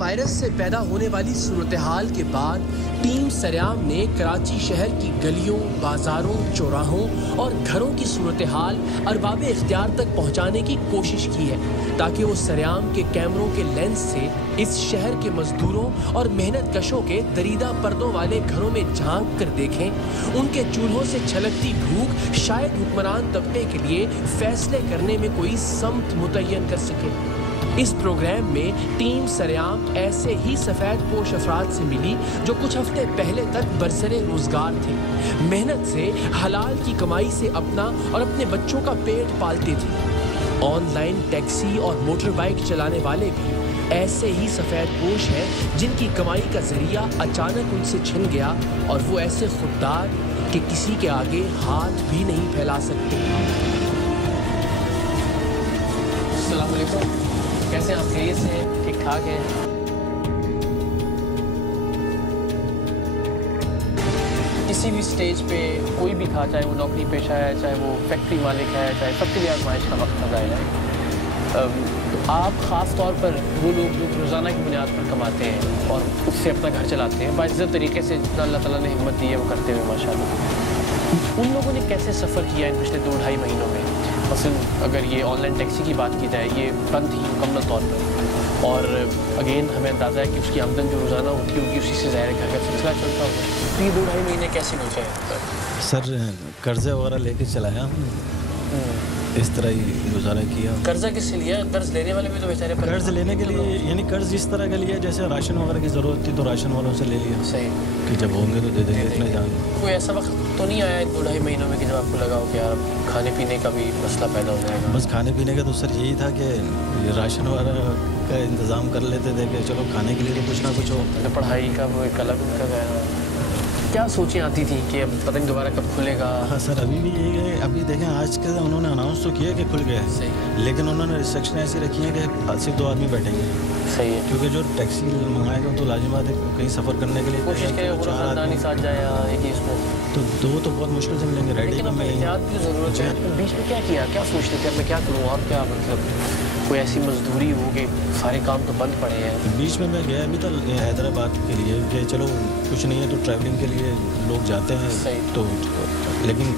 Virus से पैदा होने वाली सूरत हाल के बाद टीम सरेआम ने कराची शहर की गलियों, बाजारों, चौराहों और घरों की सूरत हाल अरबाब इख्तियार तक पहुंचाने की कोशिश की है ताकि वो सरेआम के कैमरों के लेंस से इस शहर के मजदूरों और मेहनत कशों के दरीदा पर्दों वाले घरों में झांक कर देखें। उनके चूल्हों से छलकती भूख शायद हुक्मरान तबके के लिए फैसले करने में कोई समत मुतय्यन कर सके। इस प्रोग्राम में टीम सरेआम ऐसे ही सफ़ेद पोश अफराद से मिली जो कुछ हफ्ते पहले तक बरसरे रोजगार थे, मेहनत से हलाल की कमाई से अपना और अपने बच्चों का पेट पालते थे। ऑनलाइन टैक्सी और मोटर बाइक चलाने वाले भी ऐसे ही सफ़ेद पोश हैं जिनकी कमाई का जरिया अचानक उनसे छिन गया और वो ऐसे खुददार कि किसी के आगे हाथ भी नहीं फैला सकते। अस्सलाम वालेकुम, कैसे आप? खैरियत से हैं? ठीक ठाक हैं? किसी भी स्टेज पे कोई भी था, चाहे वो नौकरी पेशा है, चाहे वो फैक्ट्री मालिक है, चाहे सबके लिए आजमाइश का वक्त आ जाएगा। तो आप ख़ास तौर पर वो लोग जो रोज़ाना की बुनियाद पर कमाते हैं और उससे अपना घर चलाते हैं, बाइज़्ज़त तरीके से जितना अल्लाह ताला ने हिम्मत दी है वो करते हुए माशाल्लाह, उन लोगों ने कैसे सफ़र किया इन पिछले 2-2.5 महीनों में? मसलन अगर ये ऑनलाइन टैक्सी की बात की जाए, ये बंद थी मुकम्मल तौर पर और अगेन हमें अंदाज़ा है कि उसकी आमदन जो रोज़ाना होती होगी उसी से ज़ाहिर घर का सिलसिला चलता होगा। तो ये 2-2.5 महीने कैसे गुजरे? सर कर्ज़े वगैरह लेके चलाया हमने, इस तरह ही गुजारा किया। कर्जा किससे लिया? कर्ज लेने वाले भी तो बेचारे कर्ज लेने के लिए, यानी कर्ज इस तरह का लिया जैसे राशन वगैरह की ज़रूरत थी तो राशन वालों से ले लिया। सही कि जब होंगे तो दे देंगे, इतने जान। कोई ऐसा वक्त तो नहीं आया 2-2.5 महीनों में कि जब आपको लगा हो कि यार खाने पीने का भी मसला पैदा हो जाएगा? बस खाने पीने का तो सर यही था कि राशन वगैरह का इंतज़ाम कर लेते थे कि चलो खाने के लिए तो कुछ ना कुछ हो। तो पढ़ाई का वो एक अलग उनका गया। क्या सोचें आती थी कि अब पता नहीं दोबारा कब खुलेगा? हाँ सर, अभी भी यही है। अभी देखें आज के उन्होंने अनाउंस तो किया कि खुल गया है, लेकिन उन्होंने रिस्ट्रिक्शन ऐसी रखी है कि सिर्फ 2 आदमी बैठेंगे। सही है, क्योंकि जो टैक्सी मंगाएगा तो लाजिम बात है कहीं सफ़र करने के लिए कोशिश करेगा पूरा खानदान ही साथ जाए एक ही इसमें, तो 2 तो बहुत मुश्किल से मिलेंगे। रेडी में एहतियात की ज़रूरत है। तो बीच में क्या किया, क्या सोचते थे मैं क्या करूँ और क्या, मतलब कोई ऐसी मजदूरी हो कि सारे काम तो बंद पड़े हैं? बीच में मैं गया अभी तो हैदराबाद के लिए कि चलो कुछ नहीं है तो ट्रैवलिंग के लिए लोग जाते हैं। तो लेकिन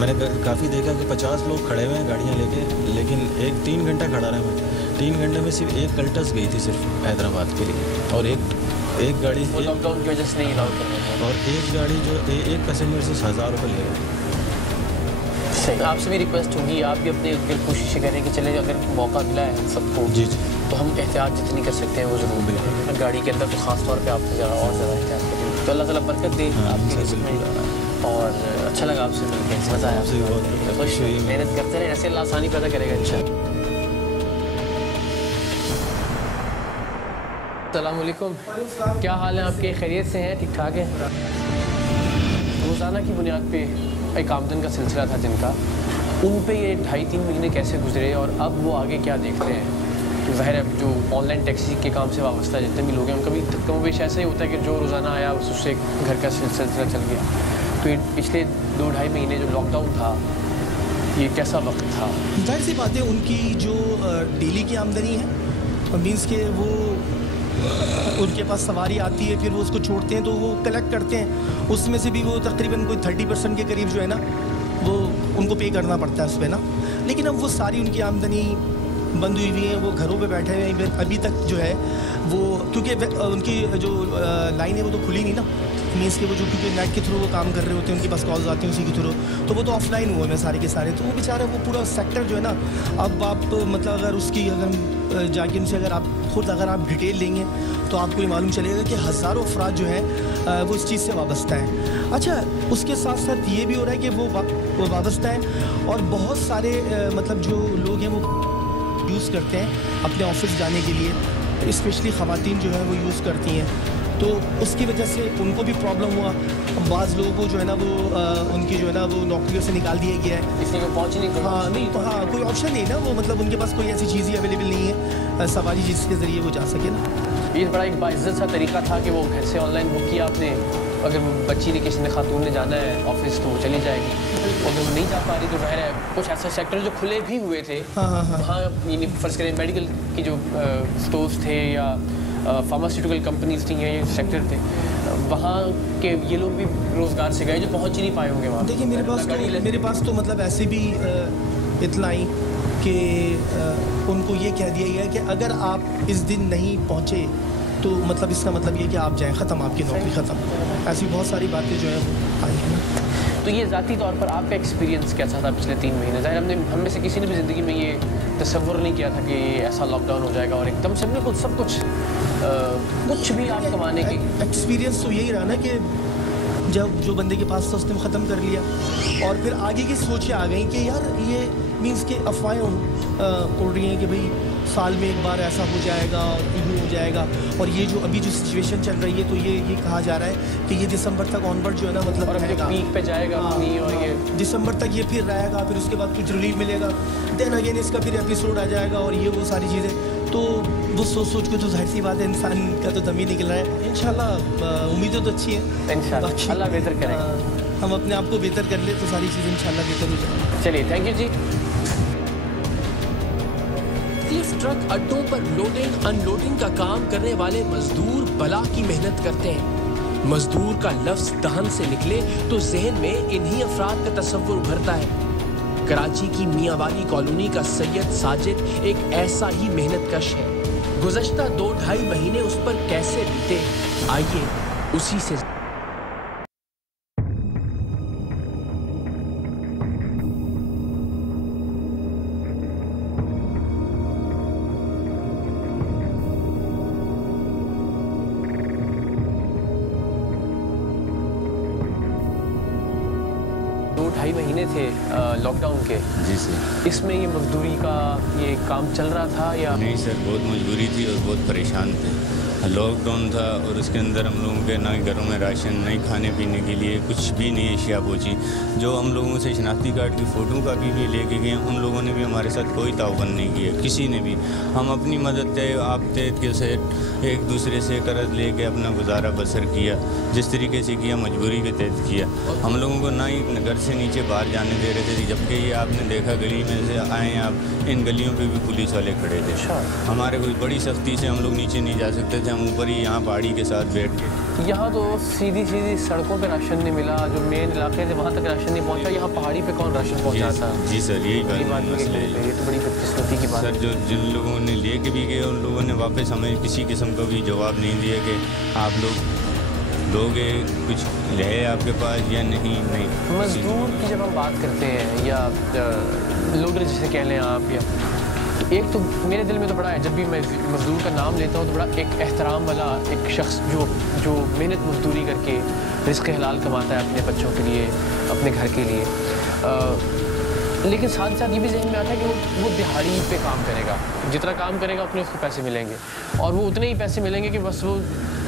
मैंने काफ़ी देखा कि 50 लोग खड़े हुए हैं गाड़ियाँ लेके, लेकिन 3 घंटा खड़ा रहा मैं। 3 घंटे में सिर्फ एक कल्टस गई थी सिर्फ हैदराबाद के लिए, और एक गाड़ी लॉकडाउन की वजह से नहीं अलाउ कर रहे हैं, और एक गाड़ी जो एक पैसेंजर से 1000 रुपये ले रहे। सही, आपसे भी रिक्वेस्ट होगी, आप भी अपनी कोशिश करें कि चले अगर मौका मिला है सबको जी तो हम एहतियात जितनी कर सकते हैं वो ज़रूर भी। गाड़ी के अंदर तो ख़ास तौर पे आपसे ज़रा और ज़्यादा एहतियात करें। तो अल्लाह ताला बरकत दे आपकी रिस्क में। और अच्छा लगा आपसे मिलकर, मज़ा आया आपसे, बहुत खुश हुई। मेहनत करते रहे, ऐसे अल्लाह आसानी पैदा करेगा इंशाअल्लाह। अस्सलाम वालेकुम, क्या हाल है आपके? खैरियत से हैं? ठीक ठाक है? रोज़ाना की बुनियाद पे एक आमदन का सिलसिला था जिनका, उन पे ये 2.5-3 महीने कैसे गुजरे और अब वो आगे क्या देखते हैं? ज़ाहिर है जो ऑनलाइन टैक्सी के काम से वाबस्ता जितने भी लोग हैं उनका भी कमोबेश ऐसा ही होता है कि जो रोज़ाना आया उससे घर का सिलसिला चल गया। तो ये पिछले 2-2.5 महीने जो लॉकडाउन था, ये कैसा वक्त था? जाहिर सी बात है उनकी जो डेली की आमदनी है, मीन्स के वो उनके पास सवारी आती है, फिर वो उसको छोड़ते हैं तो वो कलेक्ट करते हैं, उसमें से भी वो तकरीबन कोई 30% के करीब जो है ना वो उनको पे करना पड़ता है उस पर ना। लेकिन अब वो सारी उनकी आमदनी बंद हुई हुई है, वो घरों पे बैठे हुए हैं अभी तक जो है वो, क्योंकि उनकी जो लाइन है वो तो खुली नहीं ना, मीन्स के वो जो क्योंकि नेट के थ्रू वो काम कर रहे होते हैं, उनके पास कॉल्स आती हैं उसी के थ्रू, तो वो तो ऑफलाइन हुए हैं सारे के सारे। तो वो बेचारे वो पूरा सेक्टर जो है ना, अब आप मतलब अगर उसकी अगर जाके उनसे अगर आप डिटेल लेंगे तो आपको ये मालूम चलेगा कि हज़ारों अफराद जो हैं वो इस चीज़ से वाबस्ता हैं। अच्छा, उसके साथ साथ ये भी हो रहा है कि वो वाबस्ता हैं और बहुत सारे मतलब जो लोग हैं वो यूज़ करते हैं अपने ऑफिस जाने के लिए, स्पेशली ख़वातीन जो है वो यूज़ करती हैं, तो उसकी वजह से उनको भी प्रॉब्लम हुआ। बाज़ लोगों को जो है ना वो उनकी जो है ना वो नौकरियों से निकाल दिया गया है, किसी को पहुँच नहीं। हाँ नहीं, तो हाँ कोई ऑप्शन नहीं ना, वो मतलब उनके पास कोई ऐसी चीज़ ही अवेलेबल नहीं है सवारी जिसके ज़रिए वो जा सके ना। ये बड़ा एक बाइज़्ज़त सा तरीका था कि वो घर से ऑनलाइन बुक किया आपने, अगर बच्ची ने किसी ने खातून ने जाना है ऑफिस तो वो चली जाएगी, और अगर वो नहीं जा पा रही तो ज़ाहिर है कुछ ऐसे सेक्टर जो खुले भी हुए थे वहाँ यानी फ़र्ज़ करें मेडिकल की जो स्टोर्स थे या फार्मास्यूटिकल कंपनीज थी, ये सेक्टर थे, वहाँ के ये लोग भी रोज़गार से गए जो पहुँच ही नहीं पाए होंगे वहाँ। देखिए मेरे पास तो मतलब ऐसे भी इत्तला आई कि उनको ये कह दिया गया कि अगर आप इस दिन नहीं पहुँचे तो मतलब इसका मतलब ये कि आप जाएं, ख़त्म, आपकी नौकरी ख़त्म। ऐसी बहुत सारी बातें जो है आई हैं। तो ये ज़ाती तौर पर आपका एक्सपीरियंस कैसा था पिछले 3 महीने? ज़ाहिर हम में से किसी ने भी ज़िंदगी में ये तसव्वुर नहीं किया था कि ऐसा लॉकडाउन हो जाएगा और एकदम से बिल्कुल सब कुछ भी आप कमाने की। एक्सपीरियंस तो यही रहा ना कि जब जो बंदे के पास था उसने ख़त्म कर लिया और फिर आगे की सोचें आ गई कि यार ये मीन्स के अफवाहें उड़ रही हैं कि भाई साल में एक बार ऐसा हो जाएगा और यूँ हो जाएगा, और ये जो अभी जो सिचुएशन चल रही है तो ये कहा जा रहा है कि ये दिसंबर तक ऑनवर्ड जो है ना मतलब और रहेगा, पीक पे जाएगा अपनी, और ये दिसंबर तक ये फिर रहेगा, फिर उसके बाद कुछ रिलीफ मिलेगा, देन अगेन इसका फिर एपिसोड आ जाएगा और ये वो सारी चीज़ें। तो वो सोच के तो जाहिर सी बात है इंसान का तो दम ही निकल रहा है। इंशाल्लाह उम्मीदें तो अच्छी हैं, इंशाल्लाह अल्लाह बेहतर करेगा। हम अपने आप को बेहतर कर ले तो सारी चीज़ें इंशाल्लाह बेहतर हो जाएंगी। चलिए, थैंक यू जी। ट्रक अड्डों पर लोडिंग अनलोडिंग का काम करने वाले मजदूर बला की मेहनत करते हैं। मजदूर का लफ्ज दहन से निकले तो जहन में इन्हीं अफराद का तस्वुर उभरता है। कराची की मियांवाली कॉलोनी का सैयद साजिद एक ऐसा ही मेहनतकश है। गुज़श्ता 2-2.5 महीने उस पर कैसे बीते, आइए उसी से। ढाई महीने थे लॉकडाउन के। जी सर। इसमें ये मजदूरी का ये काम चल रहा था या नहीं सर, बहुत मजबूरी थी और बहुत परेशान थे। लॉकडाउन था और उसके अंदर हम लोगों के ना घरों में राशन, नहीं खाने पीने के लिए कुछ भी नहीं अशिया पहुँची। जो हम लोगों से शनाख्ती कार्ड की फ़ोटो कापी भी लेके गए, उन लोगों ने भी हमारे साथ कोई ताउन नहीं किया, किसी ने भी। हम अपनी मदद थे आप के से एक दूसरे से कर्ज लेके अपना गुजारा बसर किया, जिस तरीके से किया मजबूरी के तहत किया। हम लोगों को ना ही घर से नीचे बाहर जाने दे रहे थे, जबकि ये आपने देखा गली में से आए आप, इन गलियों पे भी पुलिस वाले खड़े थे। हमारे कोई बड़ी सख्ती से हम लोग नीचे नहीं जा सकते थे, हम ऊपर ही यहाँ पहाड़ी के साथ बैठ के। यहाँ तो सीधी सड़कों पे राशन नहीं मिला, जो मेन इलाके थे वहाँ तक राशन नहीं पहुँचा। यहाँ पहाड़ी पे कौन राशन पहुँचाता? जी सर, यही बात मसले है। ये तो बड़ी बदकिस्मती की बात सर। जो जिन लोगों ने ले के भी गए उन लोगों ने वापस हमें किसी किस्म का भी जवाब नहीं दिया कि आप लोगे कुछ रहे आपके पास या नहीं। मजदूर की जब हम बात करते हैं या लोडर जिसे कह लें आप, या एक तो मेरे दिल में तो बड़ा है, जब भी मैं मजदूर का नाम लेता हूँ तो बड़ा एक एहतराम वाला एक शख्स जो मेहनत मजदूरी करके रिज़्क़ हलाल कमाता है अपने बच्चों के लिए, अपने घर के लिए। लेकिन साथ साथ ये भी जहन में आता है कि वो दिहाड़ी पे काम करेगा, जितना काम करेगा उतने उसको पैसे मिलेंगे, और वो उतने ही पैसे मिलेंगे कि बस वो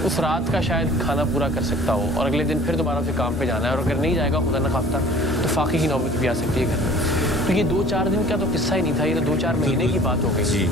उस रात का शायद खाना पूरा कर सकता हो, और अगले दिन फिर दोबारा से काम पे जाना है, और अगर नहीं जाएगा खुदा न खाफ्ता तो फाक़े की नौबत भी आ सकती है घर में। तो ये 2-4 दिन का तो किस्सा ही नहीं था, ये तो 2-4 महीने की बात हो गई। जी,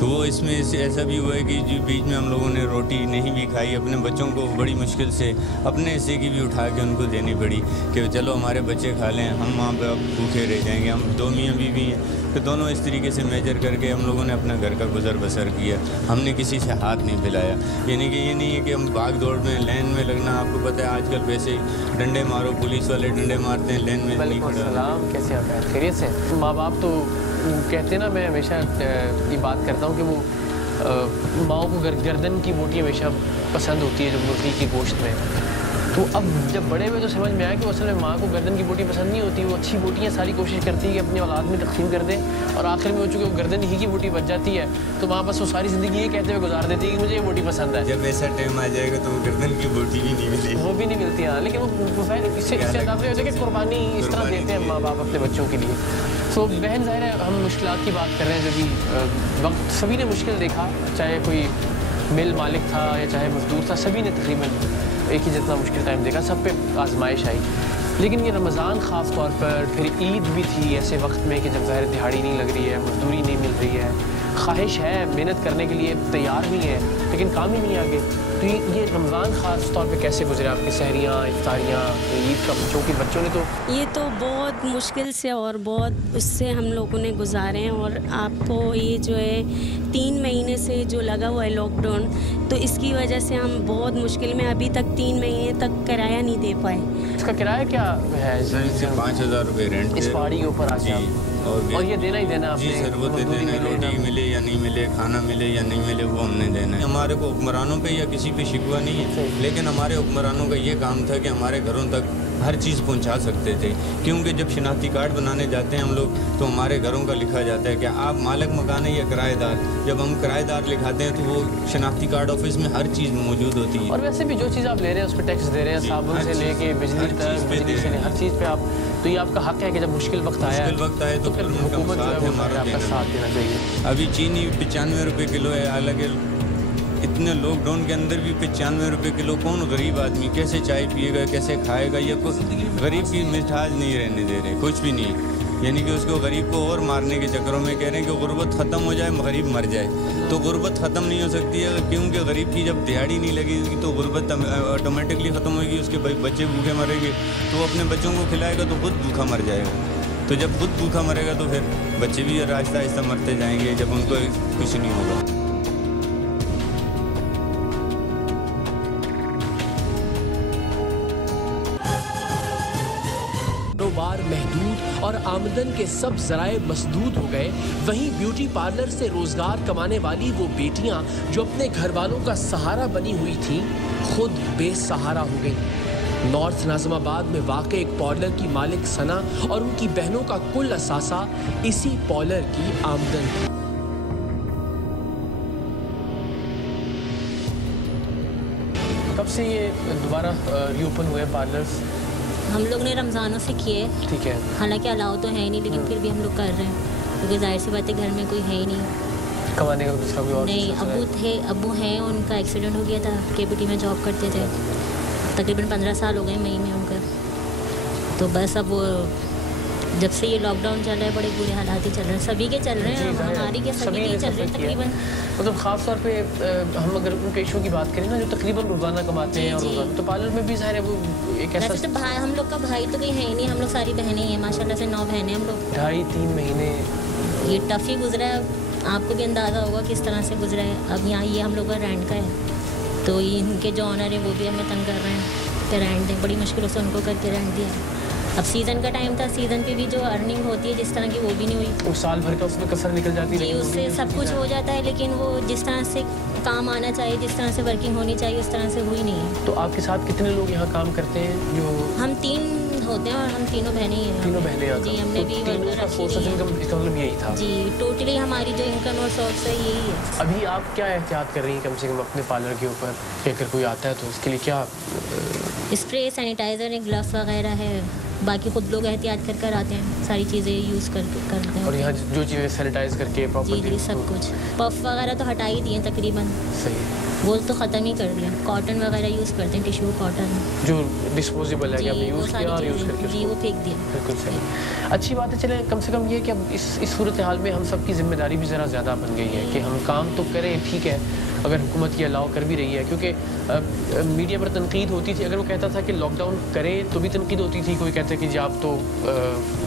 तो वो इसमें ऐसा भी हुआ है कि जो बीच में हम लोगों ने रोटी नहीं भी खाई, अपने बच्चों को बड़ी मुश्किल से अपने हिस्से की भी उठा के उनको देनी पड़ी कि चलो हमारे बच्चे खा लें, हम वहाँ पे अब भूखे रह जाएंगे। हम 2 मियाँ बीवी हैं, तो दोनों इस तरीके से मेजर करके हम लोगों ने अपना घर का गुजर बसर किया। हमने किसी से हाथ नहीं मिलाया, यानी कि ये नहीं है कि हम भाग दौड़ में लाइन में लगना। आपको पता है आजकल वैसे ही डंडे मारो, पुलिस वाले डंडे मारते हैं, लाइन में नहीं खड़ा। सलाम, कैसे आप हैं? खैरियत से? माँ बाप तो कहते हैं ना, मैं हमेशा ये बात करता हूँ कि वो माओ को गर्दन की बोटी हमेशा पसंद होती है, जो मुर्गी के गोश्त में। तो अब जब बड़े हुए तो समझ में आया कि असल में माँ को गर्दन की बोटी पसंद नहीं होती। वो अच्छी बोटियाँ सारी कोशिश करती है कि अपनी औलाद में तकसीम कर दे, और आखिर में हो चुके वो गर्दन ही की बोटी बच जाती है, तो वहाँ बस वो सारी ज़िंदगी ये कहते हुए गुजार देती है कि मुझे ये बोटी पसंद है। जब ऐसा टाइम आ जाएगा तो वो गर्दन की बोटी भी नहीं मिलेगी, वो भी नहीं मिलती। हाँ, लेकिन वो इससे अंदाज़ा होता है कि कुर्बानी इस तरह देते हैं माँ बाप अपने बच्चों के लिए। तो बहन, ज़ाहिर है हम मुश्किलात की बात कर रहे हैं, जो भी वक्त सभी ने मुश्किल देखा, चाहे कोई मिल मालिक था या चाहे मजदूर था, सभी ने तकरीबन एक ही जितना मुश्किल टाइम देखा, सब पे आजमाइश आई। लेकिन ये रमज़ान ख़ास तौर पर, फिर ईद भी थी ऐसे वक्त में कि जब ज़ाहिर दिहाड़ी नहीं लग रही है, मजदूरी नहीं मिल रही है, ख्वाहिश है, मेहनत करने के लिए तैयार भी हैं, लेकिन काम ही नहीं आगे। तो ये रमज़ान ख़ास तौर पे कैसे गुजरे आपकी सहरियाँ, इफ्तारियाँ, ईद का? क्योंकि बच्चों ने तो ये तो बहुत मुश्किल से और बहुत उससे हम लोगों ने गुजारे हैं। और आपको ये जो है 3 महीने से जो लगा हुआ है लॉकडाउन, तो इसकी वजह से हम बहुत मुश्किल में अभी तक 3 महीने तक किराया नहीं दे पाए। इसका किराया क्या है? सर इससे 5,000 रुपये रेंट इस पहाड़ी के ऊपर आके आप और ये देना ही देना आपने? जी सर, वो दे देना, रोटी मिले या नहीं मिले, खाना मिले या नहीं मिले, वो हमने देना है। हमारे को हुक्मरानों पे या किसी पे शिकवा नहीं है, लेकिन हमारे हुक्मरानों का ये काम था कि हमारे घरों तक हर चीज़ पहुंचा सकते थे। क्योंकि जब शनाख्ती कार्ड बनाने जाते हैं हम लोग, तो हमारे घरों का लिखा जाता है कि आप मालिक मकान है या किराएदार। जब हम किराएदार लिखाते हैं तो वो शनाख्ती कार्ड ऑफिस में हर चीज़ मौजूद होती है। और वैसे भी जो चीज़ आप ले रहे हैं उस पर टैक्स दे रहे हैं, साबुन से लेके बिजली से हर चीज़ पे आप, तो ये आपका हक है कि जब मुश्किल वक्त आए तो फिर हुकूमत जो है वो आपका साथ देना चाहिए। अभी चीनी 95 रुपये किलो है, हालांकि इतने लॉकडाउन के अंदर भी 95 रुपये किलो। कौन गरीब आदमी कैसे चाय पिएगा, कैसे खाएगा? ये कोई गरीब की मिठास नहीं रहने दे रहे, कुछ भी नहीं। यानी कि उसको गरीब को और मारने के चक्करों में कह रहे हैं कि गुर्बत ख़त्म हो जाए, गरीब मर जाए। तो गुर्बत ख़त्म नहीं हो सकती है, क्योंकि गरीब की जब दिहाड़ी नहीं लगेगी तो गुर्बत ऑटोमेटिकली ख़त्म होगी। उसके बच्चे भूखे मरेंगे तो वो अपने बच्चों को खिलाएगा तो खुद भूखा मर जाएगा। तो जब खुद भूखा मरेगा तो फिर बच्चे भी आहिस्ता आहिस्ता मरते जाएंगे जब उनको कुछ नहीं होगा। कारोबार महदूद और आमदन के सब जराए मसदूद हो गए, वहीं ब्यूटी पार्लर से रोजगार कमाने वाली वो बेटियां जो अपने घर वालों का सहारा बनी हुई थीं, खुद बेसहारा हो गईं। नॉर्थ नाज़िमाबाद में वाक़ एक पार्लर की मालिक सना और उनकी बहनों का कुल असासा इसी पार्लर की आमदन थी। कब से ये दोबारा रीओपन हुए पार्लर्स? हम लोग ने रमज़ानों से किए, ठीक है। हालांकि अलाउ तो है नहीं, लेकिन फिर भी हम लोग कर रहे हैं, क्योंकि जाहिर सी बात है घर में कोई है ही नहीं कमाने का दूसरा कोई और नहीं। अबू हैं, उनका एक्सीडेंट हो गया था, KBT में जॉब करते थे, तकरीबन 15 साल हो गए मई में उनका। तो बस अब वो जब से ये लॉकडाउन चल रहा है, बड़े बुरे हालात ही चल रहे हैं, सभी के चल रहे हैं, हमारी के सभी के चल रहे हैं तकरीबन। मतलब ख़ास तौर पे हम अगर उन पेशों की बात करें ना जो तकरीबन रोज़ाना कमाते हैं, और रोज़ाना तो पार्लर में भी ज़ाहिर है वो एक ऐसा। वैसे तो भाई, हम लोग का भाई तो कोई है ही नहीं, हम लोग सारी बहनें ही हैं, माशाल्लाह से 9 बहनें हम लोग। 2.5-3 महीने ये टफ ही गुजरा है, आपको भी अंदाज़ा होगा किस तरह से गुजरा है। अब यहाँ ये हम लोग का रेंट का है, तो इनके जो ऑनर है वो भी हमें तंग कर रहे हैं कि रेंट दें, बड़ी मुश्किलों से उनको करके रेंट दिया। अब सीज़न का टाइम था, सीज़न पे भी जो अर्निंग होती है जिस तरह की वो भी नहीं हुई। उस साल भर का उसमें कसर निकल जाती है जी, उससे सब कुछ हो जाता है, लेकिन वो जिस तरह से काम आना चाहिए, जिस तरह से वर्किंग होनी चाहिए, उस तरह से हुई नहीं है। तो आपके साथ कितने लोग यहाँ काम करते हैं? जो हम 3 होते हैं और हम तीनों बहनें ही हैं। तीनों बहनें जी, हमने भी सोर्स ऑफ इनकम इसका मतलब यही था जी। टोटली हमारी जो इनकम और सोर्स है यही है। अभी आप क्या एहतियात कर रही हैं कम से कम अपने पार्लर के ऊपर कि अगर कोई आता है तो उसके लिए क्या? स्प्रे, सैनिटाइज़र है, ग्लव्स वगैरह है, बाकी खुद लोग एहतियात कर आते हैं, सारी चीज़ें यूज़ करते हैं। और यहाँ जो चीज़ें सैनिटाइज करके जी सब कुछ, पफ वगैरह तो हटा ही दिए तकरीबन, सही वो तो ख़त्म ही कर दिया। कॉटन वगैरह यूज़ करते हैं, टिश्यू कॉटन जो डिस्पोजेबल है, आपने यूज़ किया और यूज़ करके जी वो फेंक दिया। बिल्कुल सही, अच्छी बात है। चलें, कम से कम ये कि अब इस सूरत हाल में हम सब की जिम्मेदारी भी ज़रा ज़्यादा बन गई है कि हम काम तो करें, ठीक है, अगर हुकूमत ये अलाउ कर भी रही है, क्योंकि मीडिया पर तनकीद होती थी, अगर वो कहता था कि लॉकडाउन करें तो भी तनकीद होती थी, कोई कहता है कि जी आप तो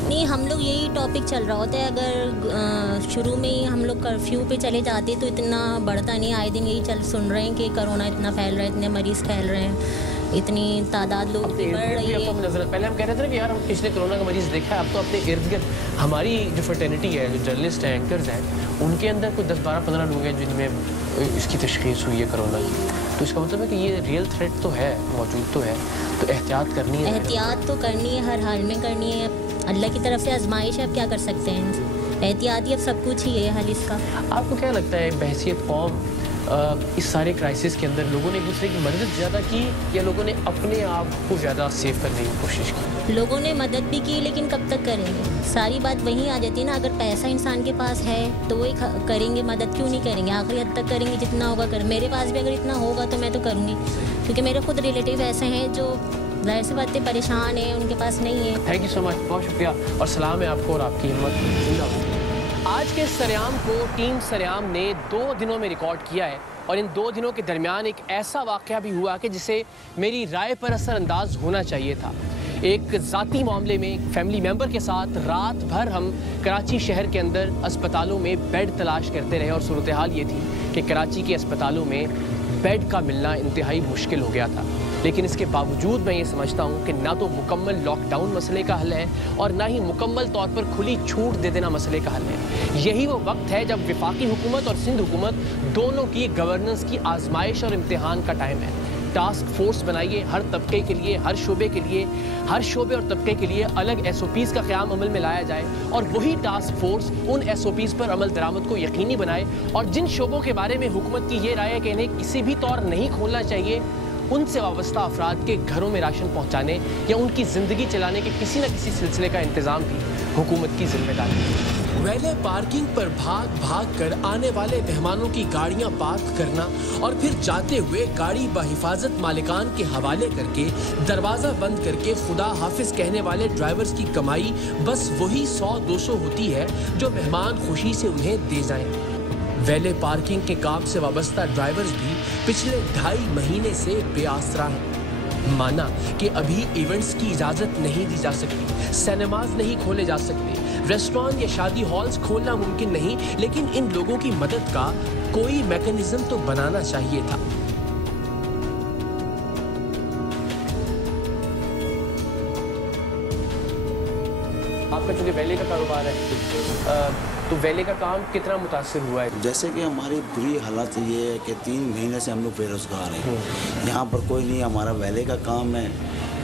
नहीं, हम लोग यही टॉपिक चल रहा होता है। अगर शुरू में ही हम लोग कर्फ्यू पे चले जाते तो इतना बढ़ता नहीं, आए दिन यही सुन रहे हैं कि कोरोना इतना फैल रहा है, इतने मरीज़ फैल रहे हैं, इतनी तादाद लोग की बढ़ रही है। पहले हम कह रहे थे कि यार हम पिछले कोरोना का मरीज़ देखा है, अब तो अपने इर्द गिर्द हमारी जो फर्टेनिटी है, जो जर्नलिस्ट हैं, एंकर्स हैं, उनके अंदर कोई 10-12-15 लोग हैं जिनमें इसकी तशख़ीस हुई है कोरोना की। तो इसका मतलब है कि ये रियल थ्रेट तो है, मौजूद तो है, तो एहतियात करनी है। एहतियात तो करनी है, हर हाल में करनी है, अल्लाह की तरफ से आजमाइश है, अब क्या कर सकते हैं, एहतियात ही अब सब कुछ ही है हल इसका। आपको क्या लगता है बहैसियत कौम इस सारे क्राइसिस के अंदर लोगों ने एक दूसरे की मदद ज़्यादा की या लोगों ने अपने आप को ज़्यादा सेव करने की कोशिश की? लोगों ने मदद भी की, लेकिन कब तक करेंगे? सारी बात वहीं आ जाती है ना, अगर पैसा इंसान के पास है तो वही करेंगे मदद, क्यों नहीं करेंगे? आखिरी हद तक करेंगे, जितना होगा कर। मेरे पास भी अगर इतना होगा तो मैं तो करूँगी, क्योंकि मेरे खुद रिलेटिव ऐसे हैं जो जाहिर सी बातें परेशान हैं, उनके पास नहीं है। थैंक यू सो मच, बहुत शुक्रिया और सलाम है आपको और आपकी हिम्मत। आज के सरेआम को टीम सरेआम ने 2 दिनों में रिकॉर्ड किया है और इन 2 दिनों के दरमियान एक ऐसा वाक़या भी हुआ कि जिसे मेरी राय पर असरअंदाज होना चाहिए था। एक ज़ाती मामले में एक फैमिली मेंबर के साथ रात भर हम कराची शहर के अंदर अस्पतालों में बेड तलाश करते रहे और सूरत हाल ये थी कि कराची के अस्पतालों में बेड का मिलना इंतहाई मुश्किल हो गया था। लेकिन इसके बावजूद मैं ये समझता हूँ कि ना तो मुकम्मल लॉकडाउन मसले का हल है और ना ही मुकम्मल तौर पर खुली छूट दे देना मसले का हल है। यही वो वक्त है जब वफाकी हुकूमत और सिंध हुकूमत दोनों की गवर्नेंस की आजमाइश और इम्तिहान का टाइम है। टास्क फोर्स बनाइए, हर तबके के लिए, हर शोबे के लिए, हर शोबे और तबके के लिए अलग SOPs का क़याम अमल में लाया जाए और वही टास्क फोर्स उन SOPs पर अमल दरामद को यकीनी बनाए और जिन शोबों के बारे में हुकूमत की ये राय है कि इन्हें किसी भी तौर नहीं खोलना चाहिए, उनसे वाबस्ता अफराद के घरों में राशन पहुँचाने या उनकी ज़िंदगी चलाने के किसी न किसी सिलसिले का इंतज़ाम भी हुकूमत की जिम्मेदारी है। वैले पार्किंग पर भाग भाग कर आने वाले मेहमानों की गाड़ियां पार्क करना और फिर जाते हुए गाड़ी बहिफाजत मालिकान के हवाले करके दरवाजा बंद करके खुदा हाफिज कहने वाले ड्राइवर्स की कमाई बस वही 100-200 होती है जो मेहमान खुशी से उन्हें दे जाएं। वैले पार्किंग के काम से वाबस्ता ड्राइवर्स भी पिछले 2.5 महीने से बेआसरा हैं। माना कि अभी इवेंट्स की इजाज़त नहीं दी जा सकती, सिनेमाज नहीं खोले जा सकते, रेस्टोरेंट या शादी हॉल्स खोलना मुमकिन नहीं, लेकिन इन लोगों की मदद का कोई मैकेनिज्म तो बनाना चाहिए था। आपका चूँकि वैले का कारोबार है तो वैले का काम कितना मुतासिर हुआ है? जैसे कि हमारी बुरी हालत ये है कि 3 महीने से हम लोग बेरोज़गार हैं। यहाँ पर कोई नहीं, हमारा वैले का काम है।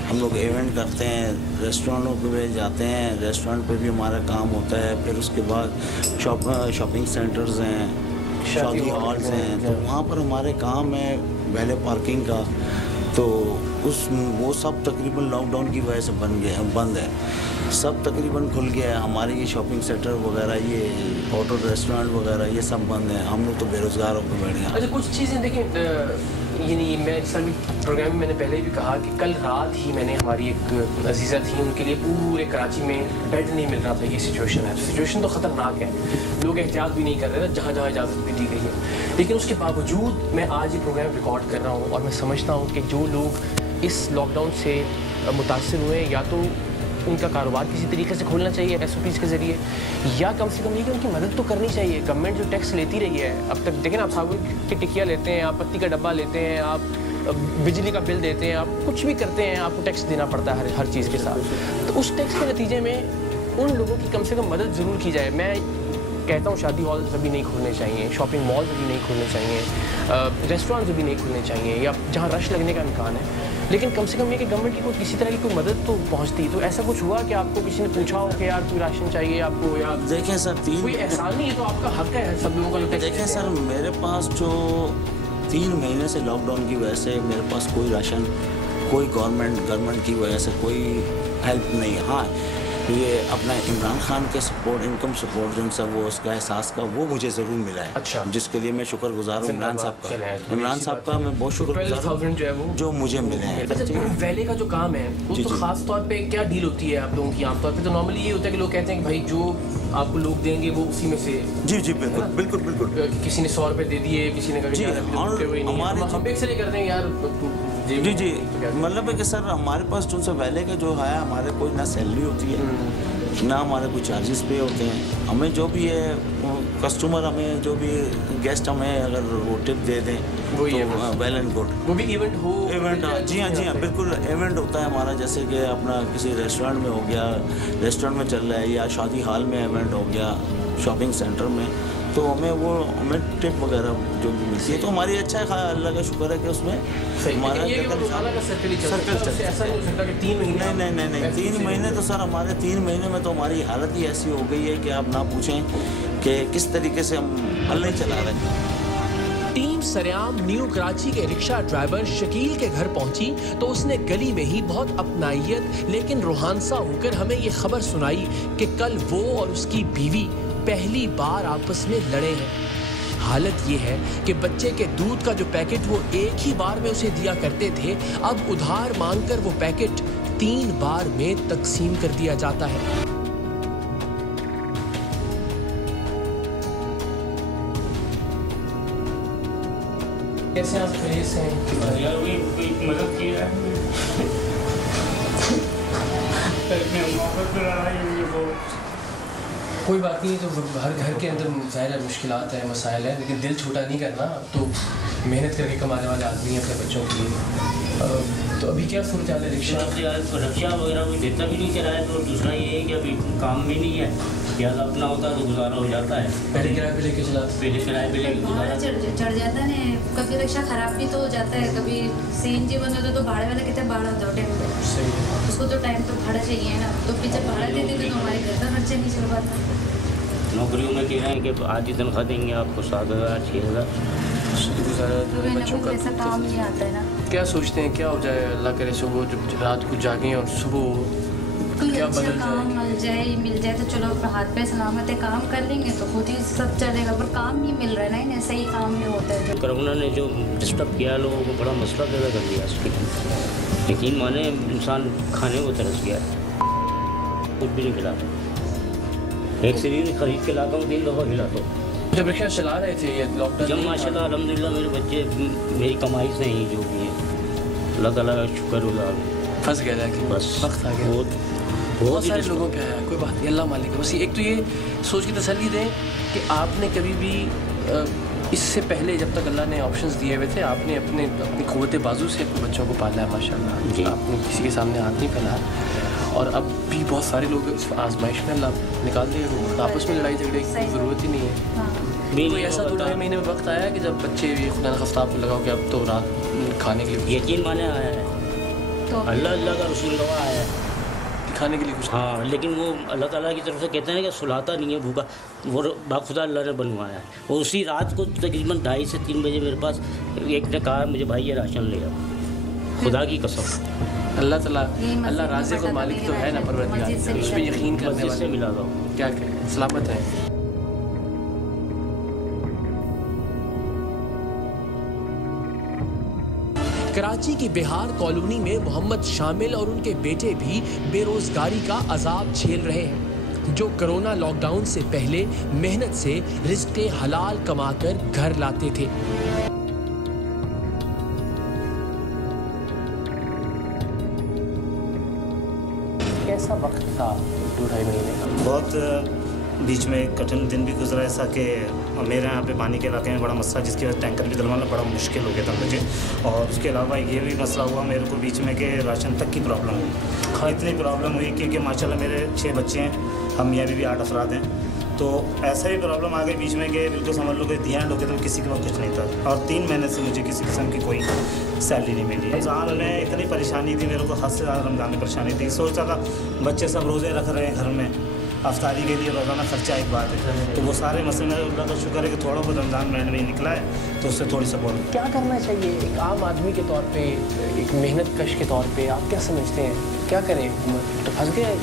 हम लोग इवेंट करते हैं, रेस्टोरेंटों पे जाते हैं, रेस्टोरेंट पे भी हमारा काम होता है। फिर उसके बाद शॉपिंग सेंटर्स हैं, शादी हॉल्स हैं, तो वहाँ पर हमारे काम है वैले पार्किंग का। तो वो सब तकरीबन लॉकडाउन की वजह से बंद है। सब तकरीबन खुल गया है। हमारे ये शॉपिंग सेंटर वगैरह, ये होटल रेस्टोरेंट वगैरह, ये सब बंद है। हम लोग तो बेरोज़गार होकर बैठ गए। अच्छा, कुछ चीज़ें देखिए, यानी मैं सर भी प्रोग्राम में मैंने पहले भी कहा कि कल रात ही मैंने हमारी एक अजीज़ा थी, उनके लिए पूरे कराची में बेड नहीं मिल रहा था। ये सिचुएशन है, सिचुएशन तो ख़तरनाक है, लोग एहतियात भी नहीं कर रहे थे जहाँ जहाँ इजाज़त भी दी गई है। लेकिन उसके बावजूद मैं आज ये प्रोग्राम रिकॉर्ड कर रहा हूँ और मैं समझता हूँ कि जो लोग इस लॉकडाउन से मुतासिर हुए हैं, या तो उनका कारोबार किसी तरीके से खोलना चाहिए SOPs के ज़रिए, या कम से कम ये कि उनकी मदद तो करनी चाहिए। गवर्नमेंट जो टैक्स लेती रही है अब तक, देखें आप साबुन की टिकिया लेते हैं, आप पत्ती का डब्बा लेते हैं, आप बिजली का बिल देते हैं, आप कुछ भी करते हैं, आपको टैक्स देना पड़ता है हर चीज़ के साथ। तो उस टैक्स के नतीजे में उन लोगों की कम से कम मदद ज़रूर की जाए। मैं कहता हूँ शादी हॉल्स अभी नहीं खोलने चाहिए, शॉपिंग मॉल्स अभी नहीं खोलने चाहिए, रेस्टोरेंट्स अभी नहीं खोलने चाहिए, या जहाँ रश लगने का इम्कान है। लेकिन कम से कम ये कि गवर्नमेंट की कोई किसी तरह की कोई मदद तो पहुंचती। तो ऐसा कुछ हुआ कि आपको किसी ने पूछा हो कि यार कोई राशन चाहिए आपको, या देखें सर, कोई एहसान नहीं है तो आपका हक है सब लोगों का जो टैक्स। देखें सर, मेरे पास जो 3 महीने से लॉकडाउन की वजह से मेरे पास कोई राशन, कोई गवर्नमेंट की वजह से कोई हेल्प नहीं है। हाँ, ये अपना इमरान खान के सपोर्ट, इनकम सपोर्ट जो सा वो उसका एहसास का, वो मुझे ज़रूर मिला है। अच्छा, जिसके लिए मैं शुक्रगुजार हूँ इमरान साहब का। इमरान साहब का मैं बहुत शुक्रगुजार हूँ जो है वो जो मुझे मिले हैं। अच्छा, वैले का जो काम है वो तो ख़ास तौर पे क्या डील होती है आप लोगों की? आमतौर पे तो नॉर्मली ये होता है कि लोग कहते हैं कि भाई जो आपको लोग देंगे वो उसी में से। जी बिल्कुल बिल्कुल बिल्कुल। किसी ने 100 रुपये दे दिए, किसी ने हमारे हम एक्सरे करते हैं यार। जी मतलब है कि सर हमारे पास जो सा वैले का जो है, हमारे कोई ना सैलरी होती है ना हमारे कोई चार्जेस पे होते हैं। हमें जो भी है कस्टमर, हमें जो भी गेस्ट हमें अगर वो टिप दे दें तो वेल एंड गुड। वो भी इवेंट हो, इवेंट, जी हाँ बिल्कुल इवेंट होता है हमारा। जैसे कि अपना किसी रेस्टोरेंट में हो गया, रेस्टोरेंट में चल रहा है, या शादी हॉल में इवेंट हो गया, शॉपिंग सेंटर में, तो हमें टिप वगैरह जो भी मिलती है तो हमारी अच्छा है। अल्लाह का शुक्र है कि उसमें हमारा नहीं 3 महीने तो सर हमारे 3 महीने में तो हमारी हालत ही ऐसी हो गई है कि आप ना पूछें कि किस तरीके से हम अल्लाह ही चला रहे हैं। टीम सरेआम न्यू कराची के रिक्शा ड्राइवर शकील के घर पहुंची तो उसने गली में ही बहुत अपनाइयत लेकिन रूहानसा होकर हमें ये खबर सुनाई कि कल वो और उसकी बीवी पहली बार आपस में लड़े हैं। हालत ये है कि बच्चे के दूध का जो पैकेट वो एक ही बार में उसे दिया करते थे, अब उधार मांगकर वो पैकेट 3 बार में तकसीम कर दिया जाता है। कैसे आप फेस हैं? यार कोई मदद की है कोई बात नहीं, तो हर घर के अंदर ज़ाहिर है मुश्किलात है, मसाइल है, लेकिन दिल छोटा नहीं करना। तो मेहनत करके कमाने वाले आदमी हैं अपने बच्चों के लिए। तो अभी क्या सूरत हाल है? रिक्शा वगैरह कोई देता भी नहीं किराया, तो दूसरा ये है कि अभी काम भी नहीं है, या अपना होता तो गुजारा हो जाता है। पहले किराए पे लेके चला, पहले किराए पे लेके गुजारा चढ़ जाता है। कभी रिक्शा ख़राब भी तो हो जाता है, कभी CNG बंद होता है तो भाड़े वाला कितने भाड़ा होता है टाइम पे, उसको तो टाइम पर भाड़ा चाहिए ना। तो पीछे भाड़ा दे देते तो हमारे घर का खर्चा नहीं चल पाता। नौकरियों में कह रहे हैं कि आज ही तनख्वाह देंगे आपको 7,000 6,000, बच्चों का ऐसा काम नहीं आता है ना। क्या सोचते हैं क्या हो जाए? अल्लाह करे सुबह जब रात को जागें और सुबह कोई क्या अच्छा बदल काम मिल जाए तो चलो हाथ पे सलामत है, काम कर लेंगे तो खुद ही सब चलेगा। पर काम नहीं मिल रहा है ना, इन्हें सही काम नहीं होता है। कोरोना ने जो डिस्टर्ब किया लोगों को, बड़ा मसला पैदा कर दिया उसके लिए। यकीन माने इंसान खाने को तरस गया, कुछ भी नहीं खिलाता। एक सीरीज खरीद के लाता हूँ, 3 दफ़ा खिलाता हूँ। जब रिक्शा चला रहे थे ये लॉकडाउन, जब माशाल्लाह अल्हम्दुलिल्लाह मेरे बच्चे मेरी कमाई से ही जो भी है, अल्लाह ताला का शुक्र गुज़ार फंस गया था कि बस वक्त आ गया। बहुत सारे लोगों पे आया, कोई बात नहीं, अल्लाह मालिक है। बस एक तो ये सोच के तसल्ली दें कि आपने कभी भी इससे पहले जब तक अल्लाह ने ऑप्शंस दिए हुए थे, आपने अपनी क़ुव्वत बाजू से अपने बच्चों को पाला है माशाल्लाह। आपने किसी के सामने हाथ नहीं फैलाया। और अब भी बहुत सारे लोग इस आजमाइश में अल्लाह निकाल दिए, आपस में लड़ाई झगड़े की ज़रूरत ही नहीं है। कोई ऐसा 2-2.5 महीने में वक्त आया कि जब बच्चे खुदा न ख़स्ता आपको लगाओ कि अब तो रात खाने के लिए यकीन माने आया है, तो अल्लाह का रसूल गवाह आया है खाने के लिए कुछ। हाँ, लेकिन वो अल्लाह ताला की तरफ से कहते हैं कि सुलाता नहीं है भूखा, वो बाखुदा अल्लाह ने बनवाया है। और उसी रात को तकरीबन 2:30 से 3 बजे मेरे पास एक ने कहा मुझे भाई ये राशन ले आओ, खुदा की कसम। अल्लाह ताला अल्लाह राज़िक़ और मालिक तो है ना, परवरदिगार, उस पर यकीन करने वाले से मिला था। क्या करें, सलामत है। कराची की बिहार कॉलोनी में मोहम्मद शामिल और उनके बेटे भी बेरोजगारी का अजाब झेल रहे हैं, जो कोरोना लॉकडाउन से पहले मेहनत से रिज़्क़े हलाल कमाकर घर लाते थे। कैसा वक्त था 2-2.5 महीने का? बहुत बीच में एक कठिन दिन भी गुजरा, ऐसा कि मेरे यहाँ पे पानी के इलाके में बड़ा मसला, जिसकी वजह से टैंकर भी डलवाना बड़ा मुश्किल हो गया था मुझे। और उसके अलावा ये भी मसला हुआ मेरे को बीच में कि राशन तक की प्रॉब्लम हुई। इतनी प्रॉब्लम हुई क्योंकि माशाल्लाह मेरे 6 बच्चे हैं, हम यहाँ भी 8 अफराद हैं। तो ऐसा भी प्रॉब्लम आ गई बीच में कि बिल्कुल समझ लो कि ध्यान हो गया तो किसी के पास कुछ नहीं था। और 3 महीने से मुझे किसी किस्म की कोई सैलरी नहीं मिली। रमज़ान में इतनी परेशानी थी मेरे को, हद से ज़्यादा रमज़ान में परेशानी थी। सोचता था बच्चे सब रोज़े रख रहे हैं घर में, अफ्तारी के लिए रोज़ाना खर्चा एक बात है, तो वो सारे मसले अल्लाह का शुक्र है कि थोड़ा बहुत रमज़ान महीने में निकला है, तो उससे थोड़ी सपोर्ट। क्या करना चाहिए एक आम आदमी के तौर पे, एक मेहनत कश के तौर पे? आप क्या समझते हैं क्या करें? तो फंस गया है।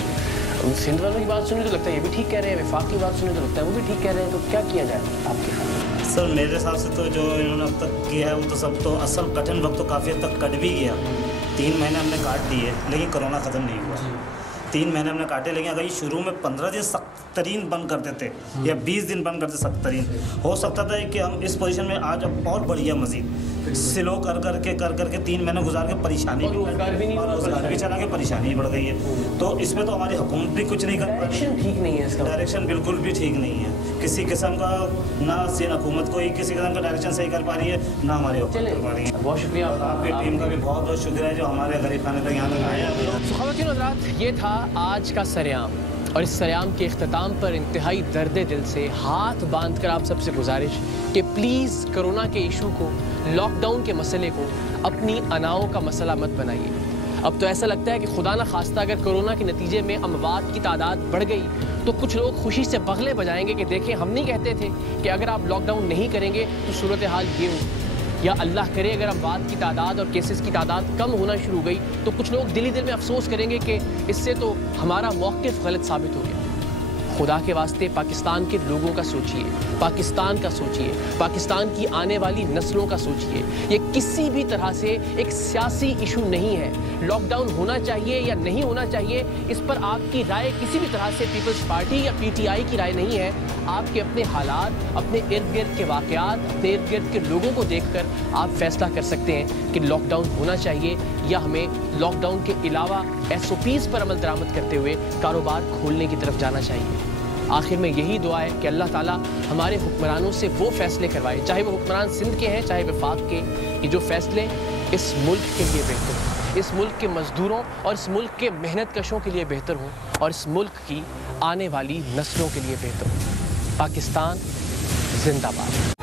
सिंध वालों की बात सुने तो लगता है ये भी ठीक कह रहे हैं, वफाक की बात सुने तो लगता है वो भी ठीक कह रहे हैं, तो क्या किया जाए आपके ख्याल? सर मेरे हिसाब से तो जो इन्होंने अब तक किया है वो तो सब तो असल कठिन वक्त तो काफ़ी हद तक कट भी गया। 3 महीने हमने काट दिए लेकिन कोरोना ख़त्म नहीं हुआ। 3 महीने हमने काटे, लेकिन अगर ये शुरू में 15 दिन सख्त तरीन बंद कर देते या 20 दिन बंद करते सख्त तरीन, हो सकता था कि हम इस पोजीशन में आज अब और बढ़िया मज़ीद स्लो कर करके 3 महीने गुजार के परेशानी भी चला के परेशानी बढ़ गई है। तो इसमें तो हमारी हुकूमत भी कुछ नहीं कर पा रही, ठीक नहीं है इसका, डायरेक्शन बिल्कुल भी ठीक नहीं है किसी किस्म का, ना सिर्फ हुकूमत कोई किसी किस्म का डायरेक्शन सही कर पा रही है, ना हमारी हुकूमत कर पा रही है। बहुत शुक्रिया आपकी टीम का भी बहुत बहुत शुक्रिया जो हमारे गरीब खाने तक यहाँ तक आया। ख़वातीन हज़रात, ये था आज का सरेआम, और इस सरेआम के इख्तिताम पर इंतहाई दर्द दिल से हाथ बांध कर आप सबसे गुजारिश कि प्लीज़ कोरोना के इशू को, लॉकडाउन के मसले को अपनी अनाओं का मसला मत बनाइए। अब तो ऐसा लगता है कि खुदा न खास्ता अगर कोरोना के नतीजे में अमवात की तादाद बढ़ गई तो कुछ लोग खुशी से बगले बजाएंगे कि देखें हम नहीं कहते थे कि अगर आप लॉकडाउन नहीं करेंगे तो सूरत हाल ये हो। या अल्लाह करे अगर अमवात की तादाद और केसेस की तादाद कम होना शुरू हो गई तो कुछ लोग दिल ही दिल में अफसोस करेंगे कि इससे तो हमारा मौक़िफ़ गलत साबित हो गया। खुदा के वास्ते पाकिस्तान के लोगों का सोचिए, पाकिस्तान का सोचिए, पाकिस्तान की आने वाली नस्लों का सोचिए। ये किसी भी तरह से एक सियासी इशू नहीं है। लॉकडाउन होना चाहिए या नहीं होना चाहिए, इस पर आपकी राय किसी भी तरह से पीपल्स पार्टी या पीटीआई की राय नहीं है। आपके अपने हालात, अपने इर्द गिर्द के वाक़यात, अपने इर्द गिर्द के लोगों को देखकर आप फैसला कर सकते हैं कि लॉकडाउन होना चाहिए या हमें लॉकडाउन के अलावा SOPs पर अमल दरामद करते हुए कारोबार खोलने की तरफ जाना चाहिए। आखिर में यही दुआ है कि अल्लाह ताला हमारे हुक्मरानों से वो फैसले करवाए, चाहे वो हुक्मरान सिंध के हैं चाहे वफाक के, कि जो फैसले इस मुल्क के लिए बेहतर हों, इस मुल्क के मजदूरों और इस मुल्क के मेहनत कशों के लिए बेहतर हों और इस मुल्क की आने वाली नस्लों के लिए बेहतर हों। पाकिस्तान जिंदाबाद।